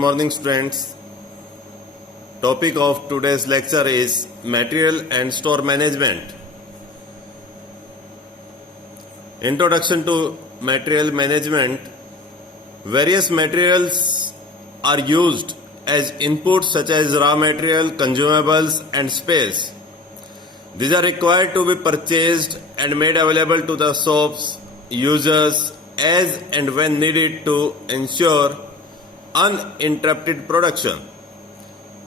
morning, students. Topic of today's lecture is material and store management. Introduction to material management. Various materials are used as inputs such as raw material, consumables and space. These are required to be purchased and made available to the shops, users as and when needed to ensure uninterrupted production.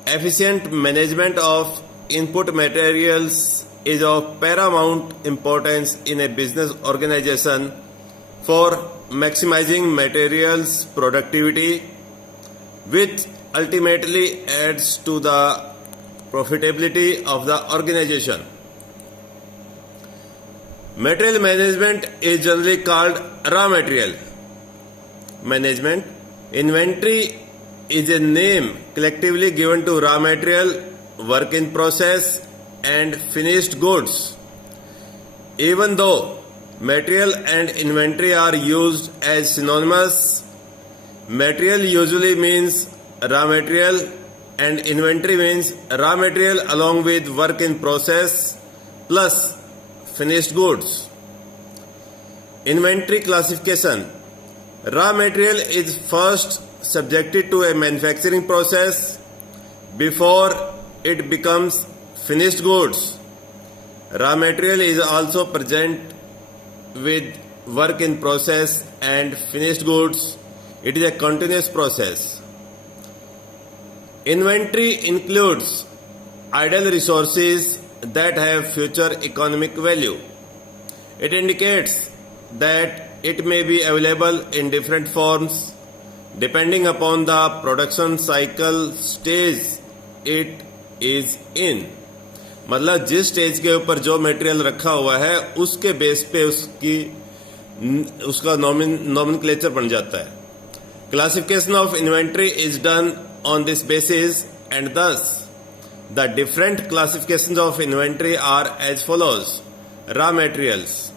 Efficient management of input materials is of paramount importance in a business organization for maximizing materials productivity, which ultimately adds to the profitability of the organization. Material management is generally called raw material management. Inventory is a name collectively given to raw material, work in process and finished goods. Even though material and inventory are used as synonymous, material usually means raw material and inventory means raw material along with work in process plus finished goods. Inventory classification. Raw material is first subjected to a manufacturing process before it becomes finished goods. Raw material is also present with work in process and finished goods. It is a continuous process. Inventory includes idle resources that have future economic value. It indicates that it may be available in different forms depending upon the production cycle stage it is in. मतलब जिस stage के ऊपर जो material रखा हुआ है उसके base पे उसका नॉमेनक्लेचर बन जाता है. Classification of inventory is done on this basis and thus the different classifications of inventory are as follows. Raw materials.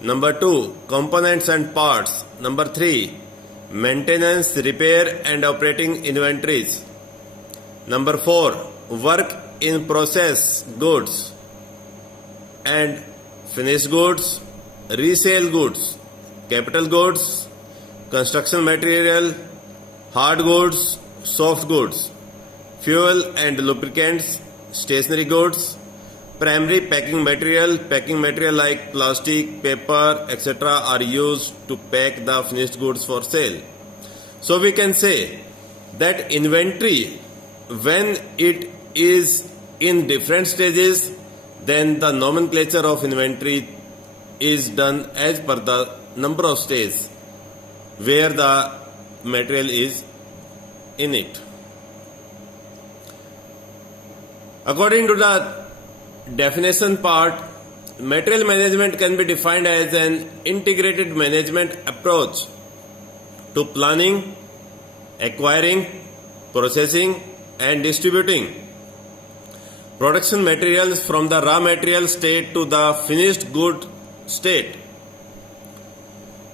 Number 2, components and parts. Number 3, maintenance, repair and operating inventories. Number 4, work in process goods and finished goods, resale goods, capital goods, construction material, hard goods, soft goods, fuel and lubricants, stationery goods, primary packing material like plastic, paper, etc. are used to pack the finished goods for sale. So we can say that inventory, when it is in different stages, then the nomenclature of inventory is done as per the number of stages where the material is in it. According to the definition part, material management can be defined as an integrated management approach to planning, acquiring, processing and distributing production materials from the raw material state to the finished good state.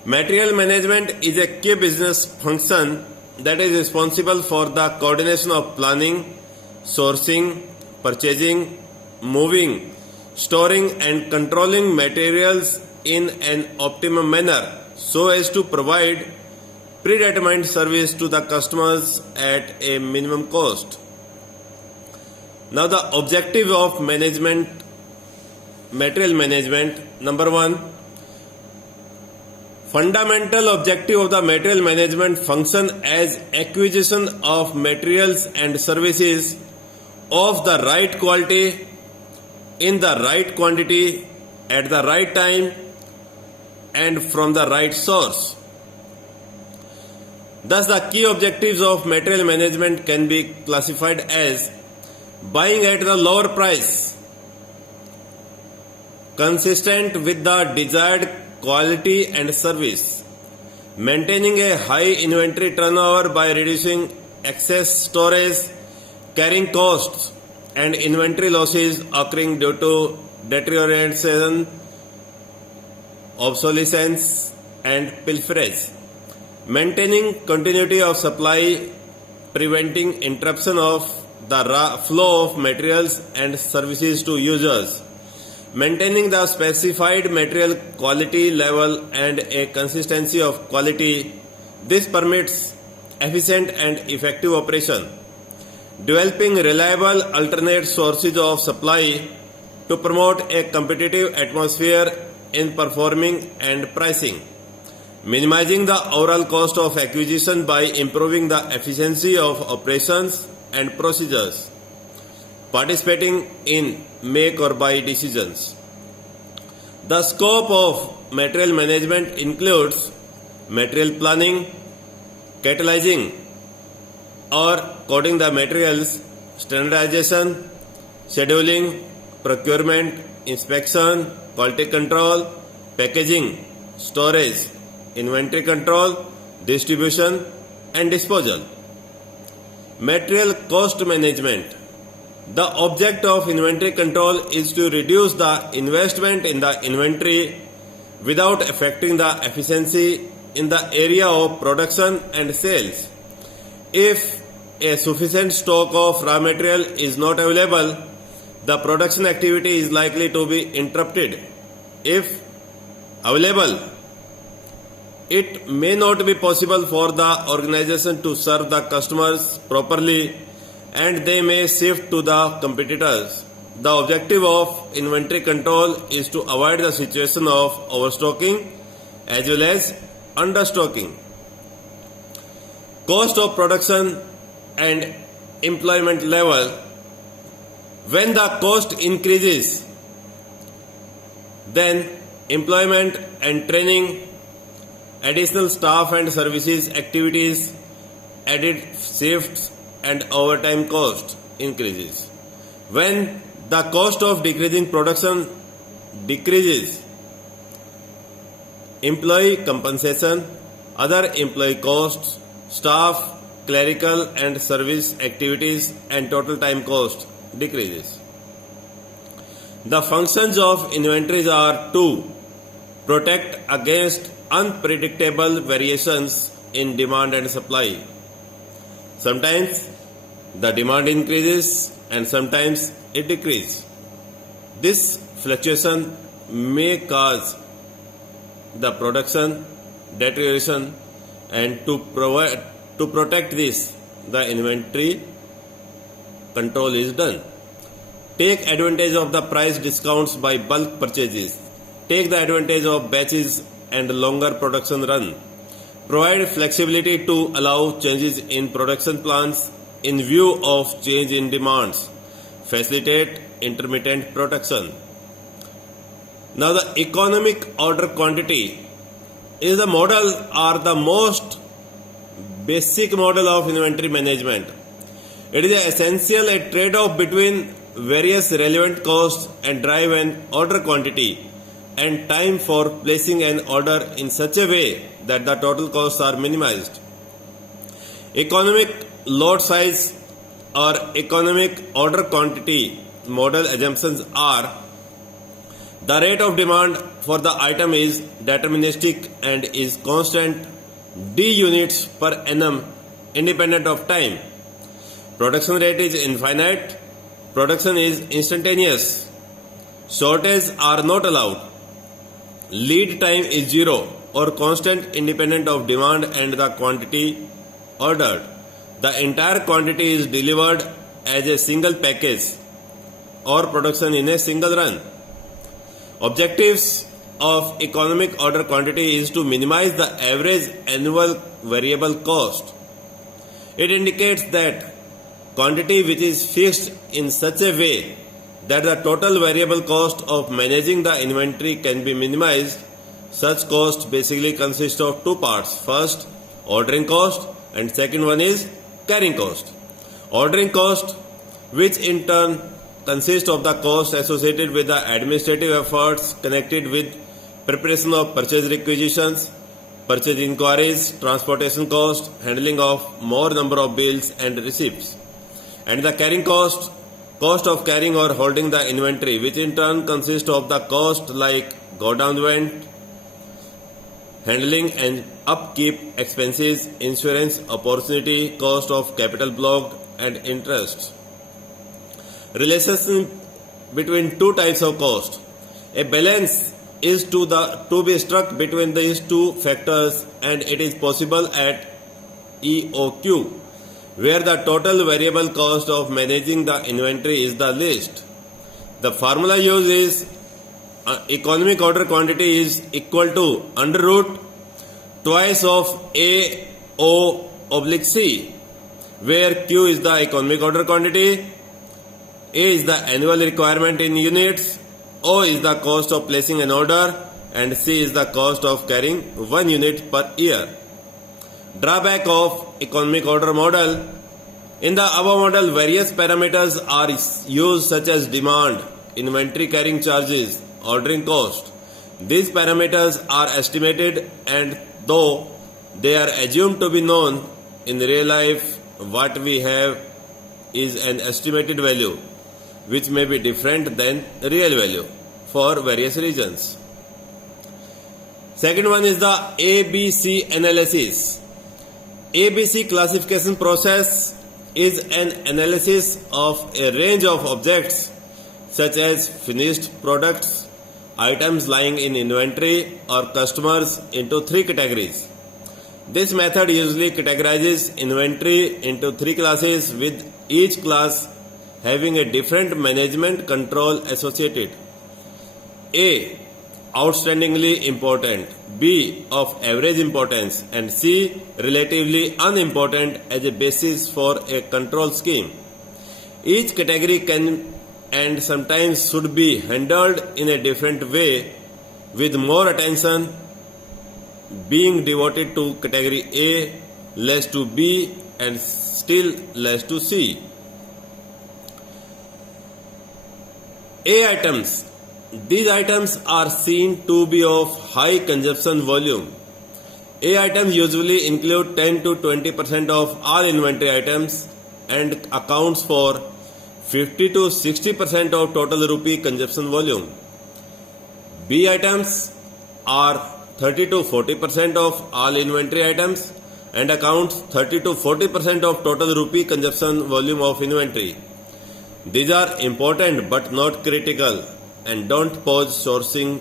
Material management is a key business function that is responsible for the coordination of planning, sourcing, purchasing, moving, storing and controlling materials in an optimum manner so as to provide predetermined service to the customers at a minimum cost. Now the objective of material management. Number 1, fundamental objective of the material management function as acquisition of materials and services of the right quality, in the right quantity, at the right time and from the right source. Thus the key objectives of material management can be classified as buying at the lower price, consistent with the desired quality and service, maintaining a high inventory turnover by reducing excess storage, carrying costs and inventory losses occurring due to deterioration, obsolescence and pilferage, maintaining continuity of supply preventing interruption of the flow of materials and services to users, maintaining the specified material quality level and a consistency of quality. This permits efficient and effective operation, developing reliable alternate sources of supply to promote a competitive atmosphere in performing and pricing, minimizing the overall cost of acquisition by improving the efficiency of operations and procedures, participating in make or buy decisions. The scope of material management includes material planning, catalyzing or coding the materials, standardization, scheduling, procurement, inspection, quality control, packaging, storage, inventory control, distribution and disposal. Material cost management. The object of inventory control is to reduce the investment in the inventory without affecting the efficiency in the area of production and sales. If a sufficient stock of raw material is not available, the production activity is likely to be interrupted. If available, it may not be possible for the organization to serve the customers properly and they may shift to the competitors. The objective of inventory control is to avoid the situation of overstocking as well as understocking. Cost of production and employment level. When the cost increases, then employment and training, additional staff and services activities, added shifts and overtime cost increases. When the cost of decreasing production decreases, employee compensation, other employee costs, staff, clerical and service activities and total time cost decreases. The functions of inventories are to protect against unpredictable variations in demand and supply. Sometimes the demand increases and sometimes it decreases. This fluctuation may cause the production deterioration, and to protect this, the inventory control is done. Take advantage of the price discounts by bulk purchases. Take the advantage of batches and longer production run. Provide flexibility to allow changes in production plans in view of change in demands. Facilitate intermittent production. Now the economic order quantity is the model or the most basic model of inventory management. It is essential a trade-off between various relevant costs and drive an order quantity and time for placing an order in such a way that the total costs are minimized. Economic lot size or economic order quantity model assumptions are: the rate of demand for the item is deterministic and is constant D units per annum independent of time. Production rate is infinite. Production is instantaneous. Shortages are not allowed. Lead time is zero or constant independent of demand and the quantity ordered. The entire quantity is delivered as a single package or production in a single run. Objectives of economic order quantity is to minimize the average annual variable cost. It indicates that quantity which is fixed in such a way that the total variable cost of managing the inventory can be minimized. Such cost basically consists of two parts. First, ordering cost, and second one is carrying cost. Ordering cost, which in turn consists of the cost associated with the administrative efforts connected with preparation of purchase requisitions, purchase inquiries, transportation cost, handling of more number of bills and receipts. And the carrying cost of carrying or holding the inventory, which in turn consists of the cost like go down rent, handling and upkeep expenses, insurance, opportunity, cost of capital blocked, and interest. Relationship between two types of cost. A balance is to be struck between these two factors, and it is possible at EOQ, where the total variable cost of managing the inventory is the least. The formula used is economic order quantity is equal to under root twice of AO/C, where Q is the economic order quantity, A is the annual requirement in units, O is the cost of placing an order, and C is the cost of carrying 1 unit per year. Drawback of economic order model. In the above model, various parameters are used such as demand, inventory carrying charges, ordering cost. These parameters are estimated, and though they are assumed to be known, in real life what we have is an estimated value which may be different than real value for various reasons. Second one is the ABC analysis. ABC classification process is an analysis of a range of objects such as finished products, items lying in inventory, or customers into three categories. This method usually categorizes inventory into three classes, with each class having a different management control associated. A. Outstandingly important, B. Of average importance, and C. Relatively unimportant as a basis for a control scheme. Each category can and sometimes should be handled in a different way, with more attention being devoted to category A, less to B, and still less to C. A items. These items are seen to be of high consumption volume. A items usually include 10 to 20% of all inventory items and accounts for 50 to 60% of total rupee consumption volume. B items are 30 to 40% of all inventory items and accounts 30 to 40% of total rupee consumption volume of inventory. These are important but not critical and don't pose sourcing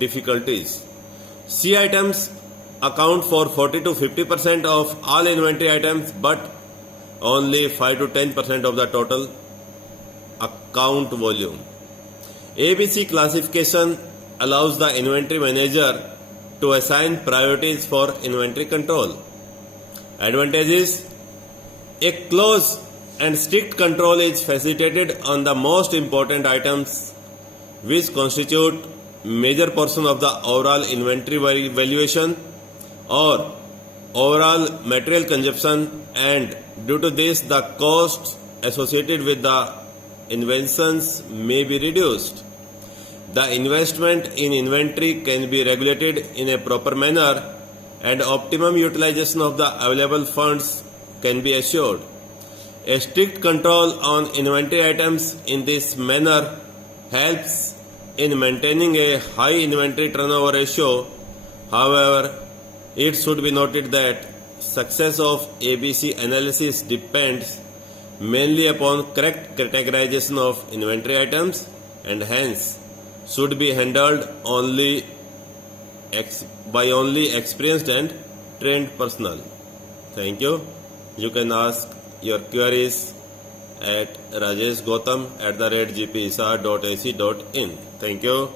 difficulties. C items account for 40 to 50% of all inventory items but only 5 to 10% of the total account volume. ABC classification allows the inventory manager to assign priorities for inventory control. Advantages: a close and strict control is facilitated on the most important items, which constitute major portion of the overall inventory valuation or overall material consumption, and due to this the costs associated with the inventions may be reduced. The investment in inventory can be regulated in a proper manner and optimum utilization of the available funds can be assured. A strict control on inventory items in this manner helps in maintaining a high inventory turnover ratio. However, it should be noted that success of ABC analysis depends mainly upon correct categorization of inventory items and hence should be handled by only experienced and trained personnel. Thank you. You can ask your queries at rajeshgautam@gphisar.ac.in. Thank you.